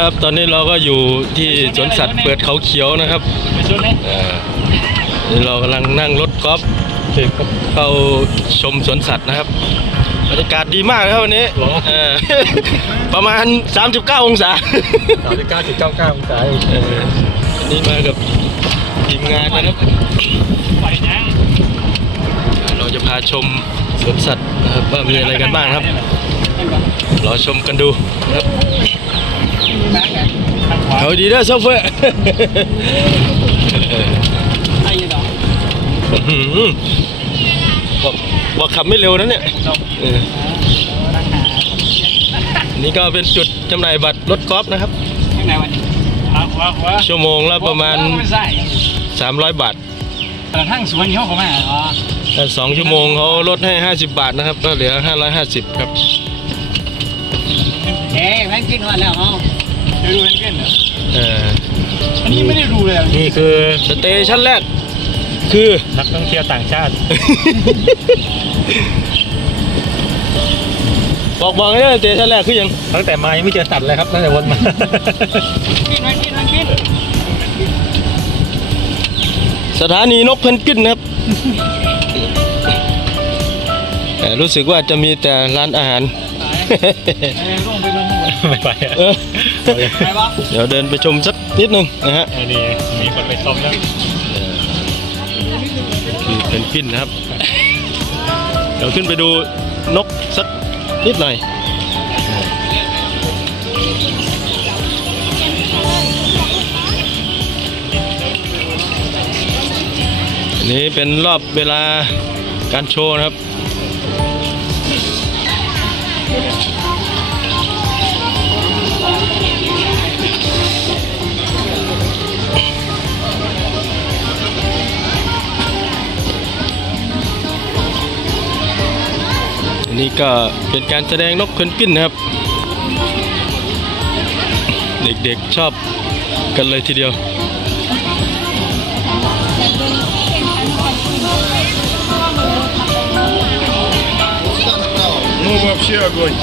ครับ ตอนนี้เราก็อยู่ที่สวนสัตว์เปิดเขาเขียวนะครับไปชนไหมเอ่อนี่เรากำลังนั่งรถกอล์ฟเข้าชมสวนสัตว์นะครับบรรยากาศดีมากนะครับวันนี้เออประมาณ 39 องศาสามสิบเก้าจุดเก้าเก้าองศาเออวันนี้มากับทีมงานนะครับไหวยังเราจะพาชมสวนสัตว์นะครับว่ามีอะไรกันบ้างครับรอชมกันดูนะครับ เอาดีเด้อโซเฟอร์ไอ้ยังดอกอื้อหือบอกบอกขับไม่เร็วนะเนี่ยเออนี่ก็เป็นจุดจำหน่ายบัตรรถกอล์ฟนะครับข้างในวันนี้ว้าวว้าวว้าวชั่วโมงละประมาณไม่ใช่300 บาทกระทั่งสวนเขาเข้ามาอ๋อถ้าสองชั่วโมงเขาลดให้ 50 บาทนะครับ ก็เหลือ 550 ครับเอ๊ะแม่งกินวันแล้วเขา จะดูแม่งกินเหรอเอออันนี้ไม่ได้ดูเลยนี่คือสเตชันแรก คือ นักท่องเที่ยวต่างชาติ บอกบอกเลยสเตชันแรกคือยังตั้งแต่มายังไม่เจอสัตว์เลยครับตั้งแต่วนมา กินแม่งกินแม่งกินสถานีนกเพนกวินนะครับ แต่รู้สึกว่าจะมีแต่ร้านอาหารเอ้ยลงไปลงไม่ไปอะเออไปปะ เดี๋ยวเดินไปชมสักนิดนึงนะฮะอันนี้มีคนไปชมแล้วคือเพนกวินนะครับ เดี๋ยวขึ้นไปดูนกสักนิดหน่อยอันนี้เป็นรอบเวลาการโชว์นะครับ นนี้ก็เป็นการแสดงนกเพนกวินนะครับ เด็กๆชอบกันเลยทีเดียว Ну вообще огонь.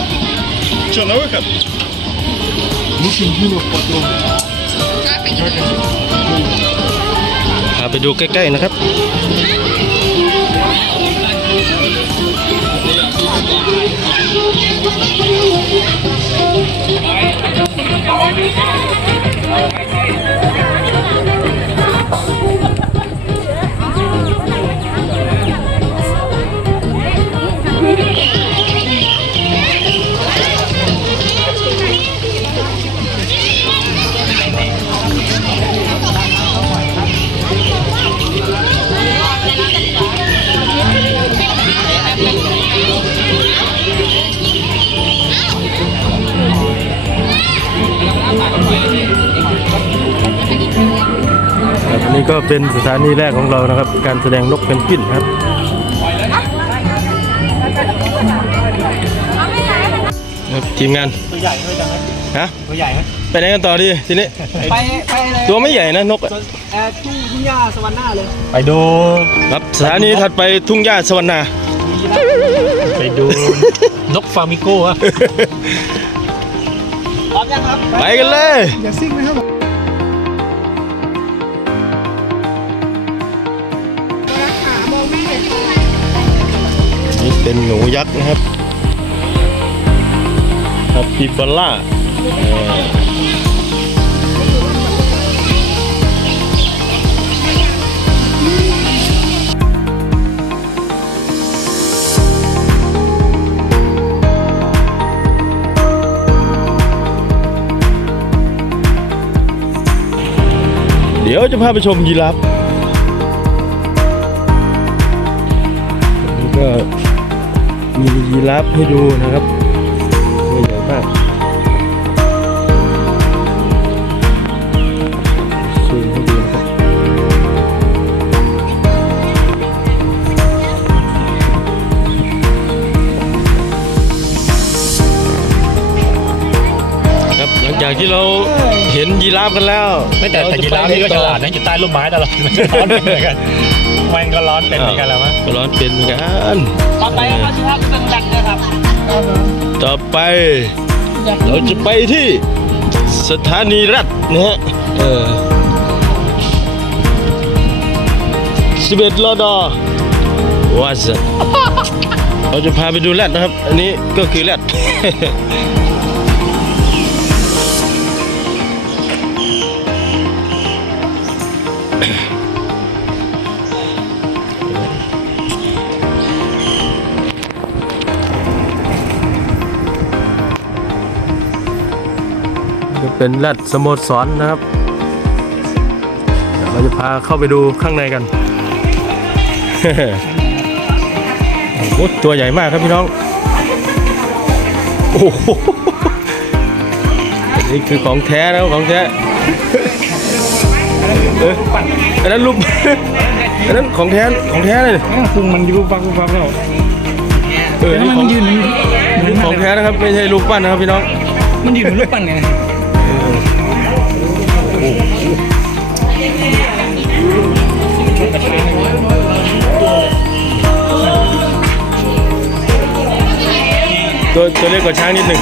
Что, на выход? Мушин Юнов потом. พาไปดูใกล้ๆนะครับ Thank you. ก็เป็นสถานีแรกของเรานะครับ การแสดงนกเพนกวินครับครับทีมงานตัวใหญ่ด้วยจังครับฮะตัวใหญ่ครับไปไหนกันต่อดีทีนี้ไปไปเลยตัวไม่ใหญ่นะนกอะเอ่อทุ่งทุ่งหญ้าสวรรค์หน้าเลย ไปดูครับสถานีถัดไปทุ่งหญ้าสวรรณาไปดูนกฟามิโก้อะพร้อมยังครับ ไปกันเลย อย่าซิ่งนะครับ นี่เป็นหนูยักษ์นะครับครับปิบอลล่าเดี๋ยวจะพาไปชมยีราฟ ยีราฟให้ดูนะครับตัวใหญ่มากซูมให้ดูนะครับครับหลังจากที่เราเห็นยีราฟกันแล้วไม่แต่แต่ยีราฟนี่ก็ฉลาดนะอยู่ใต้ร่มไม้ตลอดมันก็ร้อนเป็นเหมือนกัน มันก็ร้อนเป็นเหมือนกันแล้วมั้งก็ร้อนเป็นเหมือนกัน ต่อไปเขาชื่อว่าเป็นดังนะครับต่อไปเราจะไปที่สถานีรัฐนะฮะเออสิบเอ็ดลอดอว่าสเราจะพาไปดูแรดนะครับ อันนี้ก็คือแรด เป็นแรดสโมสรนะครับเดี๋ยวเราจะพาเข้าไปดูข้างในกันโอ้โหตัวใหญ่มากครับพี่น้อง โอ้โหอันนี่คือของแท้นะครับของแท้เอออันนั้นรูปอันนั้นของแท้ของแท้เลยพุงมันยูฟักฟักแล้วเออนี่ของนี่ของแท้นะครับ ไม่ใช่รูปปั้นนะครับพี่น้อง มันยืนเหมือนรูปปั้นไง ตัวตัวเล็กกว่าช้างนิดหนึ่ง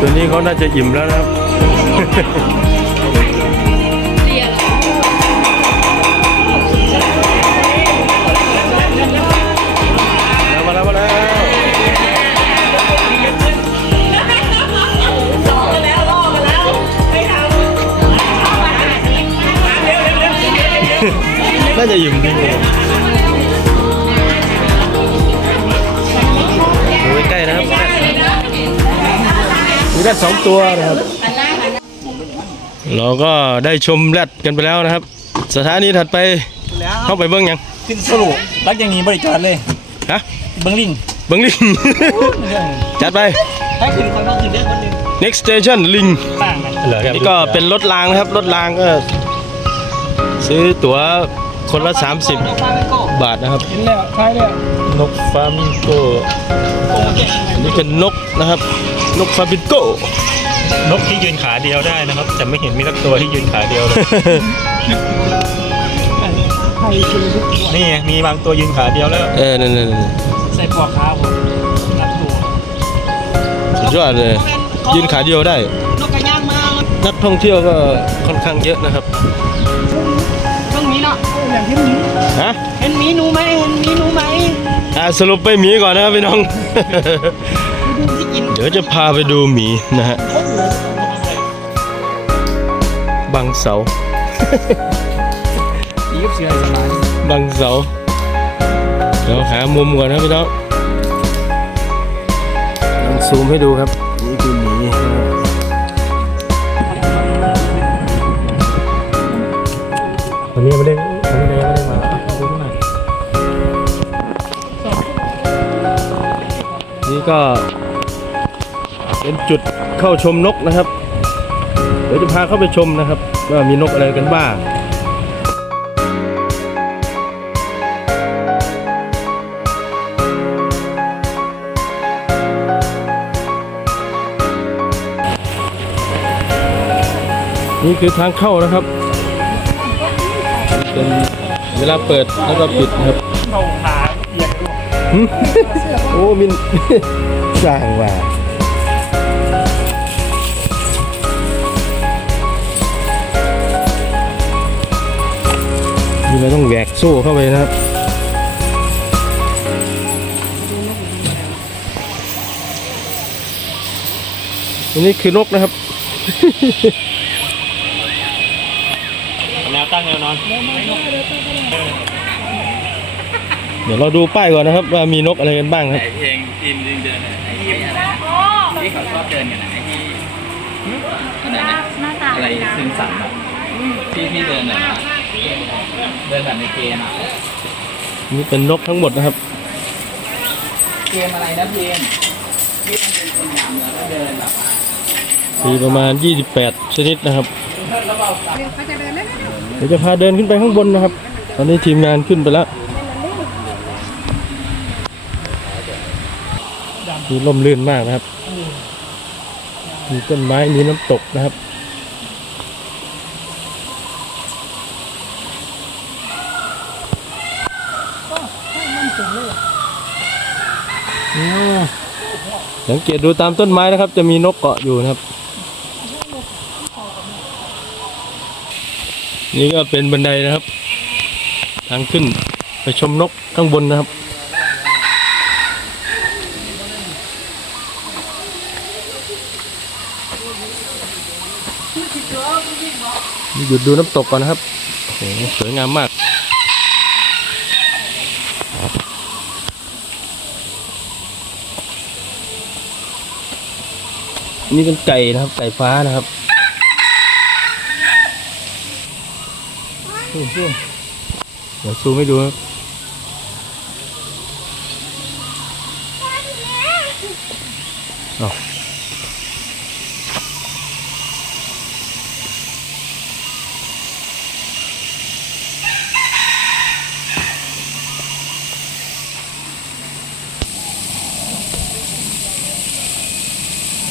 ตัวนี้เขาน่าจะอิ่มแล้วนะครับ ดสองตัวนะครับ เราก็ได้ชมแรดกันไปแล้วนะครับ สถานีถัดไปเข้าไปเบิ้งยังขึ้นสรุปรักอย่างนี้บริการเลยฮะเบิ้งลิงเบิ้งลิงจัดไปให้ขึ้นคนมาขึ้นได้คนหนึ่ง next station ลิงต่างกันเหรอครับนี่ก็เป็นรถรางนะครับรถรางก็ ซื้อตั๋วคนละ 30 น้องฟาเมนโก้บาทนะครับกินแล้วใช่แล้วนกฟามิงโกโอ้เก่งอันนี้เป็นนกนะครับ นกฟามิงโกนกที่ยืนขาเดียวได้นะครับ แต่ไม่เห็นมีสักตัวที่ยืนขาเดียวเลย ใครกินทุกนี่ไงมีบางตัวยืนขาเดียวแล้วเออนั่นนั่นนั่นใส่ปลอกขาผมนับตัวสุดยอดเลย ยืนขาเดียวได้ นกกระย่างมานักท่องเที่ยวก็ค่อนข้างเยอะนะครับเรื่องนี้เนาะอย่างที่มีฮะเห็นห มีหนูไหมเห็นหมีหนูไหมอ่าสรุปไปหมีก่อนนะครับพี่น้อง ดูที่กินเดี๋ยวจะพาไปดูหมีนะฮะบางเสาดีกับเสือสบายบางเสา เดี๋ยวหามุมก่อนนะพี่น้องลองซูมให้ดูครับ นี่คือหมีนะครับวันนี้ไม่ได้วันนี้ไม่ได้ นี่ก็ เป็นจุดเข้าชมนกนะครับ เดี๋ยวจะพาเข้าไปชมนะครับ ว่ามีนกอะไรกันบ้างนี่คือทางเข้านะครับ เป็นเวลาเปิดแล้วก็ปิดครับ โอ้มินสร้างว่านี่เราต้องแหวกโซ่เข้าไปนะครับอันนี้คือนกนะครับแนวตั้งแนวนอน เดี๋ยวเราดูป้ายก่อนนะครับ ว่ามีนกอะไรกันบ้างครับเพลงทีมเดินๆไอ้ที่ที่เขาชอบเดินกันนะไอ้ที่อะไรนะหน้าตาอะไรซึมสันอะที่ที่เดินอะเดินแบบในเกมอะนี่เป็นนกทั้งหมดนะครับ เกมอะไรนะเพลงที่มันเป็นคนดำแล้วก็เดินแบบว่ามีประมาณ 28 ชนิดนะครับ เดี๋ยวจะพาเดินขึ้นไปข้างบนนะครับ ตอนนี้ทีมงานขึ้นไปแล้ว มีลมลื่นมากนะครับ มีต้นไม้มีน้ำตกนะครับนอืมสังเกตดูตามต้นไม้นะครับ จะมีนกเกาะอยู่นะครับ นี่ก็เป็นบันไดนะครับ ทางขึ้นไปชมนกข้างบนนะครับ นี่ หยุดดูน้ำตกก่อนนะครับโอ้โหสวยงามมาก นี่เป็นไก่นะครับ ไก่ฟ้านะครับเดี๋ยวซูมให้ดูครับอ้า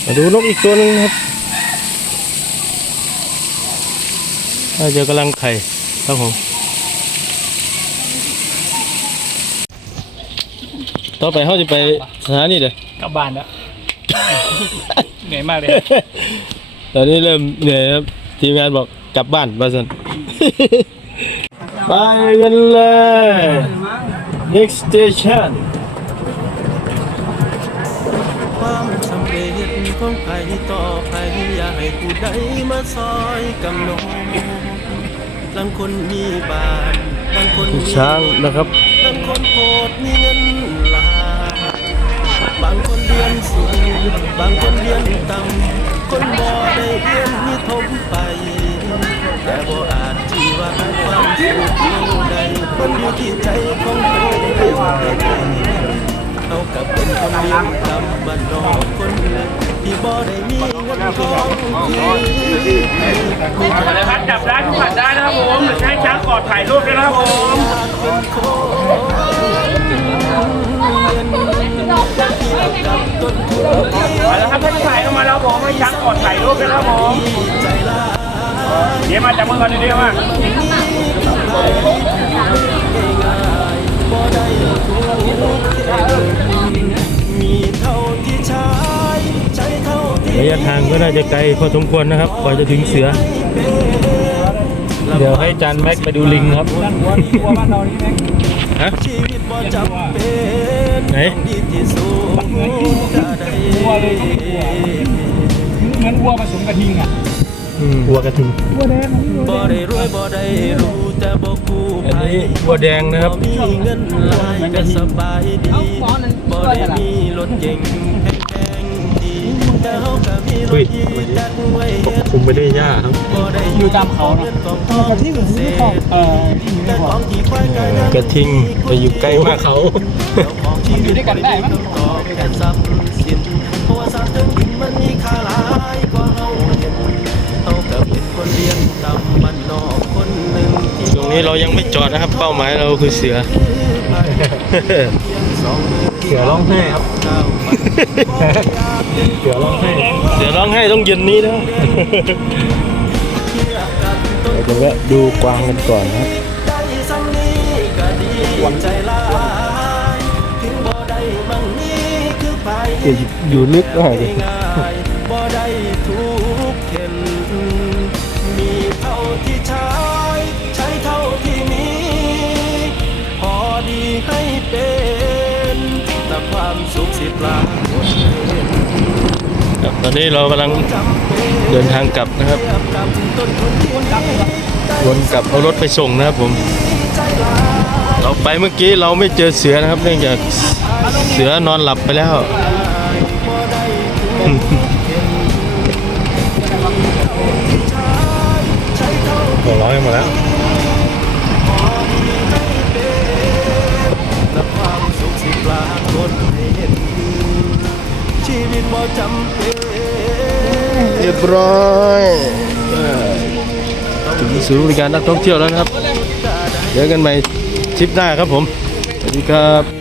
มาดูนกอีกตัวหนึงนะครับน่าจะกำลังไข่ครับผมต่อไปเขาจะไปสถานีเด้อกลับบ้านแล้ว เหนื่อยมากเลย ตอนนี้เริ่มเหนื่อยครับทีมงานบอกกลับบ้านมาสันไปกันเลย next station ของใครต่อใครอย่าให้ผู้ใดมาซอยกำหนดบางคนมีบ้านบางคนมีช้างนะครับบางคนโพดมีเงินหลายบางคนเรียนสูงบางคนเรียนต่ำคนบ่ได้เรียนมีทมไป แต่บ่อาจที่ว่าความสุขเท่าใดมันอยู่ที่ใจของตัวเองเท่ากับเป็นคนเลี้ยงตำบ้านนอกคนหนึ่ง ที่บ่ได้มีเงินทองที่พัดจับได้ทุกผัดได้นะครับผมหรือใช้ช้างกอดถ่ายรูปด้วยนะครับผมเป็นคนกับต้นทุนมาแล้วครับท่านถ่ายเข้ามาแล้วผมให้ช้างกอดถ่ายรูปด้วยนะครับผมเดี๋ยวมาจับมือกันเดียวๆมา ก็น่าจะไกลพอสมควรนะครับกว่าจะถึงเสือ เดี๋ยวให้จานแม็กไปดูลิงครับฮะชีวิตบ่จำเป็นไหนดีที่สุดจะได้เหมือนวัวผสมกระทิงอะวัวกระทิงบ่ได้รวยบ่ได้รู้แต่บ่กู้อันภัยนี้วัวแดงนะครับมีเงินหลายก็สบายดีบ่ได้มีรถเก่งแพงๆ ดีแต่เฮาก็มีรถยีจัดไว้เฮ็ดคุมไปด้วยหญ้าครับบ่ได้อยู่ตามเขาเนอะงิของทองกระทิงหรือของเอ่อที่อยู่ในแต่บ่ขอองที่ควายกายนั้นกระทิงจะอยู่ใกล้มากเขาของชีวิตอยู่ด้วยกันได้มั้ยตอบแค่ทรัพย์สินเพราะว่าทรัพย์ถึงดินมันมีค่าหลายกว่าเฮาเห็นเฮาก็เป็นคนเลี้ยงตำบ้านนอกคนหนึ่งที่ตรงนี้เรายังไม่จอดนะครับ เป้าหมายเราคือเสือเสือร้องไห้ครับเสือร้องไห้เสือร้องไห้ต้องเย็นนี้นะเราจะแวะดูกวางกันก่อนนะครับได้สังนี้ก็ดีใจหลายถึงบ่ได้มั่งมีคือไปอยู่ลึกก็หายดิง่ายบ่ได้ทุกเข็นมีเท่าที่ใช้ สุขสิปลาหมดครับตอนนี้เรากำลังเดินทางกลับนะครับกับต้นทุนที่วนกลับเอารถไปส่งนะครับผม เราไปเมื่อกี้เราไม่เจอเสือนะครับ เนื่องจากเสือนอนหลับไปแล้วหัวร้อยหมดแล้วและความสุขสิปรา กฏให้เห็นชีวิตบ่จำเป็นเรียบร้อยถึงศูนย์บริการนักท่องเที่ยวแล้วนะครับเจอกันใหม่ทริปหน้าครับผม สวัสดีครับ